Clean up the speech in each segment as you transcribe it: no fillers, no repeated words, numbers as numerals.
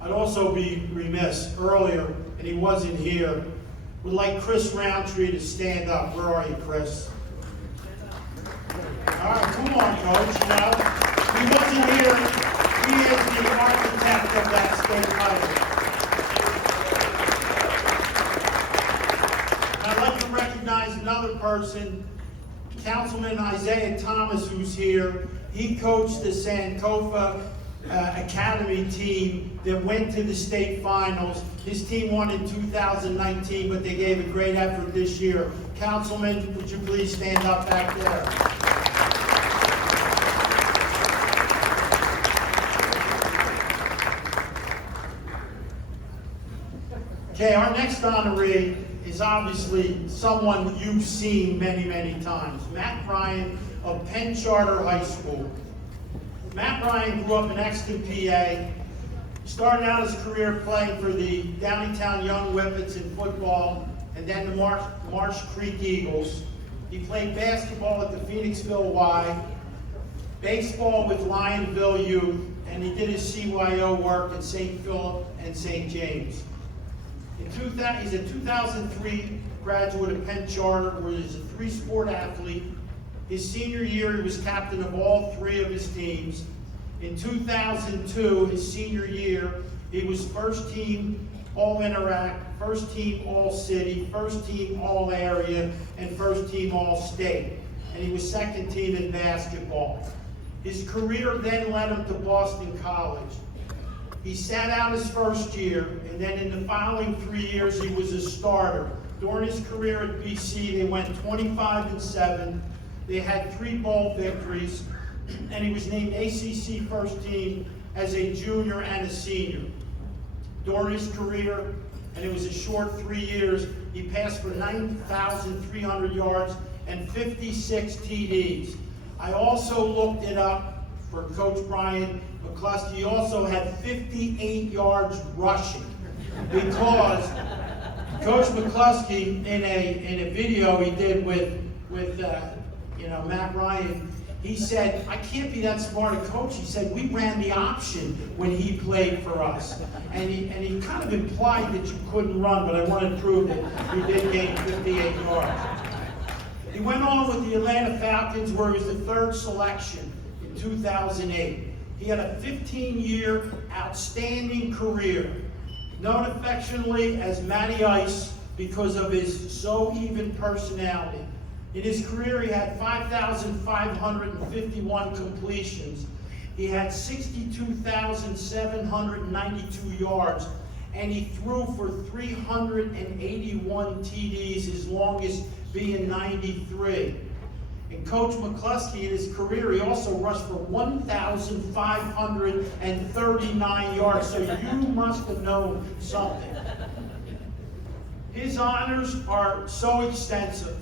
I'd also be remiss earlier, and he wasn't here, would like Chris Roundtree to stand up. Where are you, Chris? All right, come on, Coach. Now, he wasn't here. He is the architect of that state title. I'd like to recognize another person, Councilman Isaiah Thomas, who's here. He coached the Sankofa Academy team that went to the state finals. His team won in 2019, but they gave a great effort this year. Councilman, would you please stand up back there? Okay, our next honoree is obviously someone you've seen many, many times. Matt Bryan of Penn Charter High School. Matt Bryan grew up in Exton, PA. He started out his career playing for the Downingtown Young Whippets in football, and then the Marsh Creek Eagles. He played basketball at the Phoenixville Y, baseball with Lionville Youth, and he did his CYO work at St. Philip and St. James. He's a 2003 graduate of Penn Charter, where he's a three-sport athlete. His senior year, he was captain of all three of his teams. In 2002, his senior year, he was first team All-Interact, first team All-City, first team All-Area, and first team All-State. And he was second team in basketball. His career then led him to Boston College. He sat out his first year, and then in the following 3 years, he was a starter. During his career at BC, they went 25-7. They had 3 bowl victories, and he was named ACC first team as a junior and a senior. During his career, and it was a short 3 years, he passed for 9,300 yards and 56 TDs. I also looked it up for Coach Brian McCluskey. He also had 58 yards rushing, because Coach McCluskey, in a video he did with Matt Ryan, he said, "I can't be that smart a coach." He said, "We ran the option when he played for us." And he kind of implied that you couldn't run, but I want to prove that you did gain 58 yards. He went on with the Atlanta Falcons, where he was the 3rd selection in 2008. He had a 15-year outstanding career, known affectionately as Matty Ice because of his so-even personality. In his career, he had 5,551 completions. He had 62,792 yards, and he threw for 381 TDs, his longest being 93. And Coach McCluskey, in his career, he also rushed for 1,539 yards, so you must have known something. His honors are so extensive.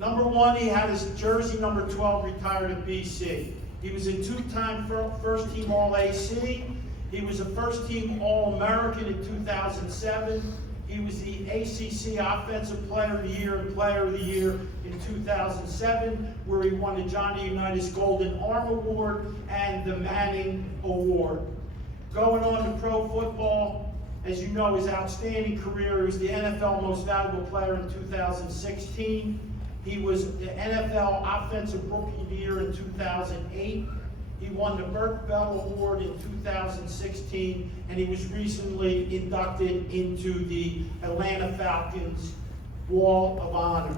Number 1, he had his jersey number 12 retired at BC. He was a 2-time first-team All-AC. He was a first-team All-American in 2007. He was the ACC Offensive Player of the Year and Player of the Year in 2007, where he won the Johnny Unitas Golden Arm Award and the Manning Award. Going on to pro football, as you know, his outstanding career, he was the NFL Most Valuable Player in 2016. He was the NFL Offensive Rookie of the Year in 2008. He won the Burt Bell Award in 2016, and he was recently inducted into the Atlanta Falcons Wall of Honor.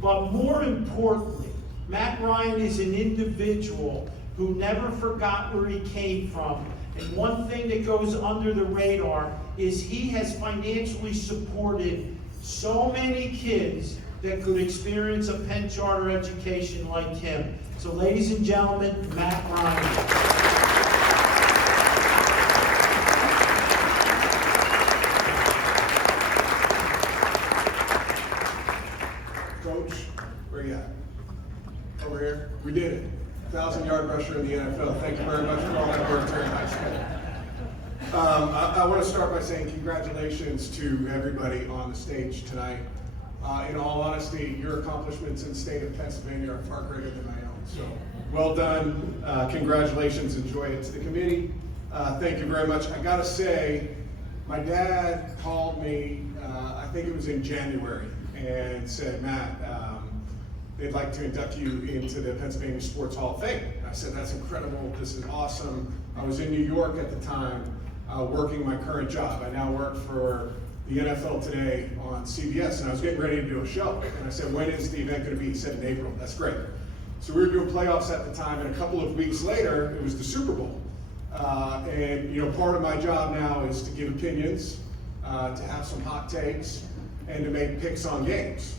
But more importantly, Matt Ryan is an individual who never forgot where he came from. And one thing that goes under the radar is he has financially supported so many kids that could experience a Penn Charter education like him. So ladies and gentlemen, Matt Ryan. Coach, where you at? Over here. We did it. 1,000-yard rusher in the NFL. Thank you very much for all that work during high school. I want to start by saying congratulations to everybody on the stage tonight. In all honesty, your accomplishments in the state of Pennsylvania are far greater than my own. So, well done. Congratulations. Enjoy it. To the committee, Thank you very much. I gotta say, my dad called me, I think it was in January, and said, Matt, they'd like to induct you into the Pennsylvania Sports Hall of Fame. And I said, that's incredible, this is awesome. I was in New York at the time, working my current job. I now work for the NFL Today on CBS, and I was getting ready to do a show. And I said, when is the event gonna be? He said, in April. That's great. So we were doing playoffs at the time, and a couple of weeks later, it was the Super Bowl. And you know, part of my job now is to give opinions, to have some hot takes, and to make picks on games.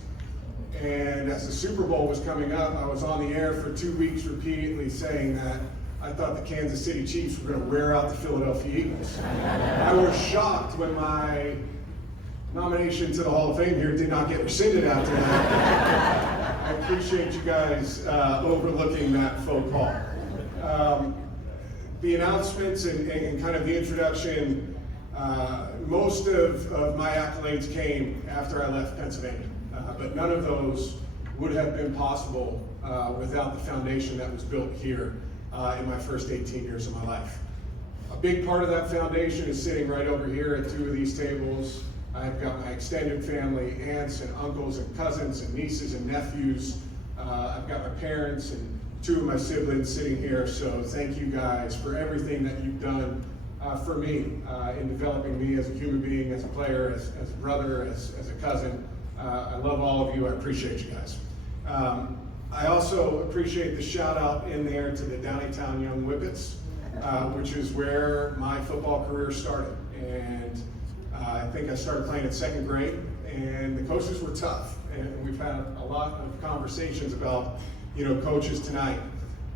And as the Super Bowl was coming up, I was on the air for 2 weeks repeatedly saying that I thought the Kansas City Chiefs were going to wear out the Philadelphia Eagles. I was shocked when my nomination to the Hall of Fame here did not get rescinded after that. I appreciate you guys overlooking that faux pas. The announcements and kind of the introduction, most of my accolades came after I left Pennsylvania, but none of those would have been possible without the foundation that was built here in my first 18 years of my life. A big part of that foundation is sitting right over here at 2 of these tables. I've got my extended family, aunts and uncles and cousins and nieces and nephews. I've got my parents and 2 of my siblings sitting here, so thank you guys for everything that you've done for me in developing me as a human being, as a player, as a brother, as a cousin. I love all of you. I appreciate you guys. I also appreciate the shout out in there to the Downingtown Young Whippets, which is where my football career started. And I think I started playing in 2nd grade, and the coaches were tough. And we've had a lot of conversations about, you know, coaches tonight.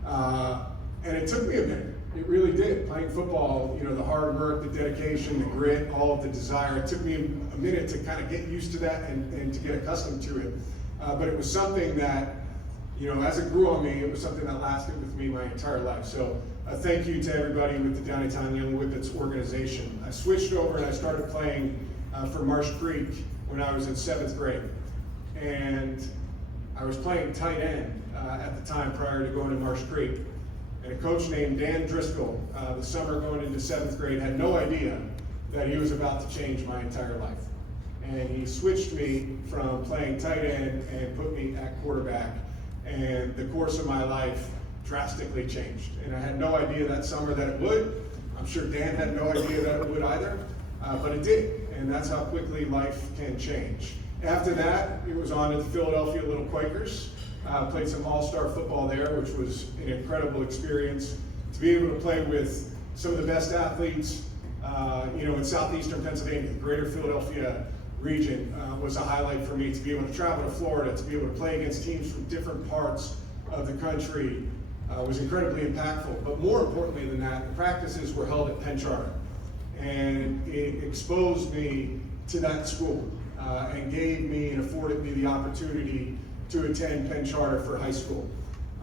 And it took me a minute. It really did. Playing football, you know, the hard work, the dedication, the grit, all of the desire. It took me a minute to kind of get used to that and to get accustomed to it. But it was something that, you know, as it grew on me, it was something that lasted with me my entire life. So thank you to everybody with the Downingtown Young Whippets organization. I switched over and I started playing for Marsh Creek when I was in 7th grade. And I was playing tight end at the time prior to going to Marsh Creek. And a coach named Dan Driscoll, the summer going into 7th grade, had no idea that he was about to change my entire life. And he switched me from playing tight end and put me at quarterback. And the course of my life drastically changed. And I had no idea that summer that it would. I'm sure Dan had no idea that it would either, but it did. And that's how quickly life can change. After that, it was on to the Philadelphia Little Quakers. Played some all-star football there, which was an incredible experience. To be able to play with some of the best athletes, you know, in southeastern Pennsylvania, the greater Philadelphia region was a highlight for me. To be able to travel to Florida, to be able to play against teams from different parts of the country was incredibly impactful. But more importantly than that, the practices were held at Penn Charter. And it exposed me to that school and gave me and afforded me the opportunity to attend Penn Charter for high school.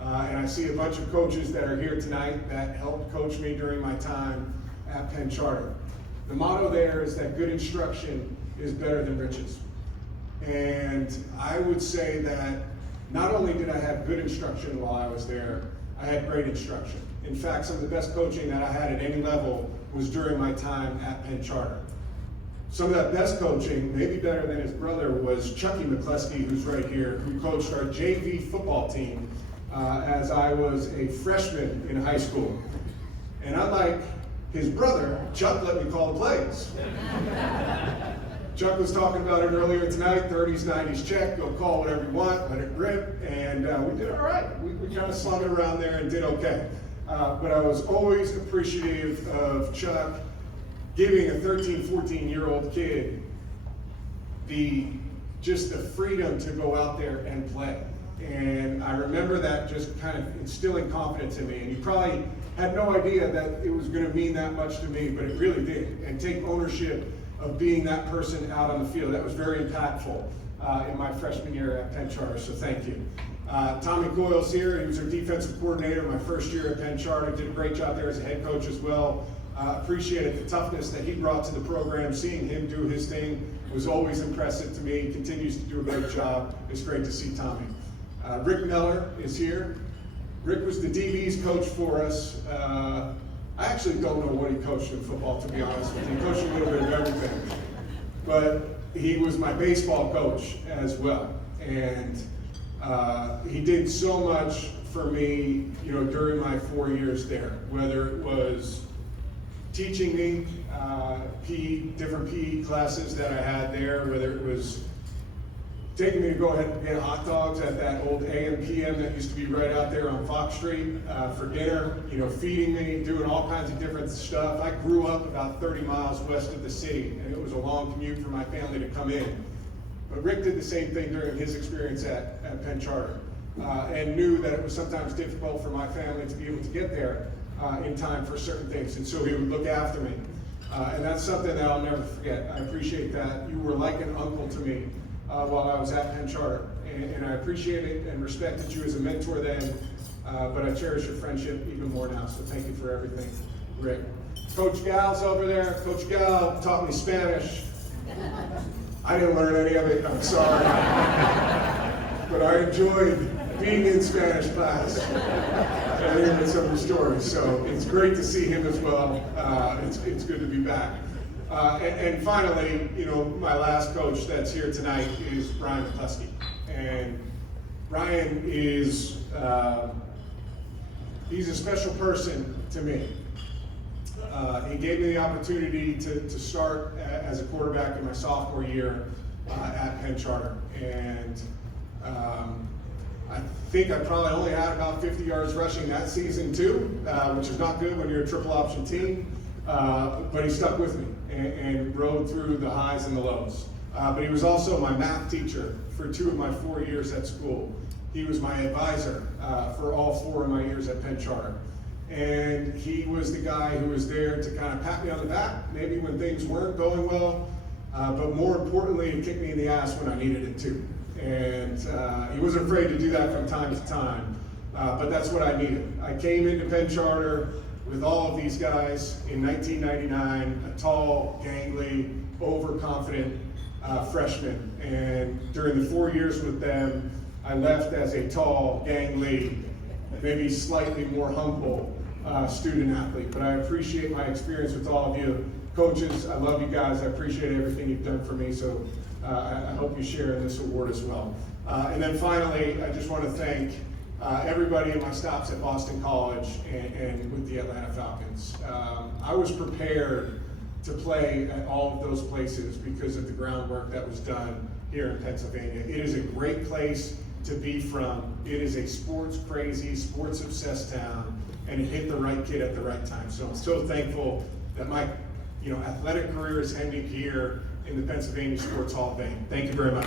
And I see a bunch of coaches that are here tonight that helped coach me during my time at Penn Charter. The motto there is that good instruction is better than riches. And I would say that not only did I have good instruction while I was there, I had great instruction. In fact, some of the best coaching that I had at any level was during my time at Penn Charter. Some of that best coaching, maybe better than his brother, was Chucky McCluskey, who's right here, who coached our JV football team as I was a freshman in high school. And unlike his brother, Chuck let me call the plays. Chuck was talking about it earlier tonight, 30s, 90s check, go call whatever you want, let it rip, and we did all right. We kind of slung it around there and did okay. But I was always appreciative of Chuck giving a 13, 14-year-old kid just the freedom to go out there and play. And I remember that just kind of instilling confidence in me. And you probably had no idea that it was going to mean that much to me, but it really did. And take ownership of being that person out on the field. That was very impactful in my freshman year at Penn Charter, so thank you. Tommy Coyle's here. He was our defensive coordinator my first year at Penn Charter. Did a great job there as a head coach as well. Appreciated the toughness that he brought to the program. Seeing him do his thing was always impressive to me. He continues to do a great job. It's great to see Tommy. Rick Miller is here. Rick was the DB's coach for us. I actually don't know what he coached in football, to be honest with you. He coached a little bit of everything. But he was my baseball coach as well. And he did so much for me, during my 4 years there, whether it was teaching me different PE classes that I had there, whether it was taking me to go ahead and get hot dogs at that old AM PM that used to be right out there on Fox Street for dinner, feeding me, doing all kinds of different stuff. I grew up about 30 miles west of the city, and it was a long commute for my family to come in. But Rick did the same thing during his experience at Penn Charter, and knew that it was sometimes difficult for my family to be able to get there in time for certain things, and so he would look after me. And that's something that I'll never forget. I appreciate that. You were like an uncle to me while I was at Penn Charter, and I appreciate it and respected you as a mentor then, but I cherish your friendship even more now, so thank you for everything, Rick. Coach Gal's over there. Coach Gal taught me Spanish. I didn't learn any of it, I'm sorry. But I enjoyed being in Spanish class and hearing some of the stories, so it's great to see him as well. It's good to be back. And finally, my last coach that's here tonight is Brian McCluskey. And Brian is, he's a special person to me. He gave me the opportunity to start as a quarterback in my sophomore year at Penn Charter. And I think I probably only had about 50 yards rushing that season too, which is not good when you're a triple option team. But he stuck with me and rode through the highs and the lows. But he was also my math teacher for 2 of my 4 years at school. He was my advisor for all 4 of my years at Penn Charter. And he was the guy who was there to kind of pat me on the back, maybe when things weren't going well, but more importantly, to kick me in the ass when I needed it too. And he wasn't afraid to do that from time to time, but that's what I needed. I came into Penn Charter with all of these guys in 1999, a tall, gangly, overconfident freshman. And during the 4 years with them, I left as a tall, gangly, maybe slightly more humble student athlete. But I appreciate my experience with all of you. Coaches, I love you guys. I appreciate everything you've done for me. So I hope you share in this award as well. And then finally, I just want to thank everybody in my stops at Boston College and with the Atlanta Falcons. I was prepared to play at all of those places because of the groundwork that was done here in Pennsylvania. It is a great place to be from. It is a sports crazy, sports obsessed town, and it hit the right kid at the right time. So I'm so thankful that my athletic career is ending here in the Pennsylvania Sports Hall of Fame. Thank you very much.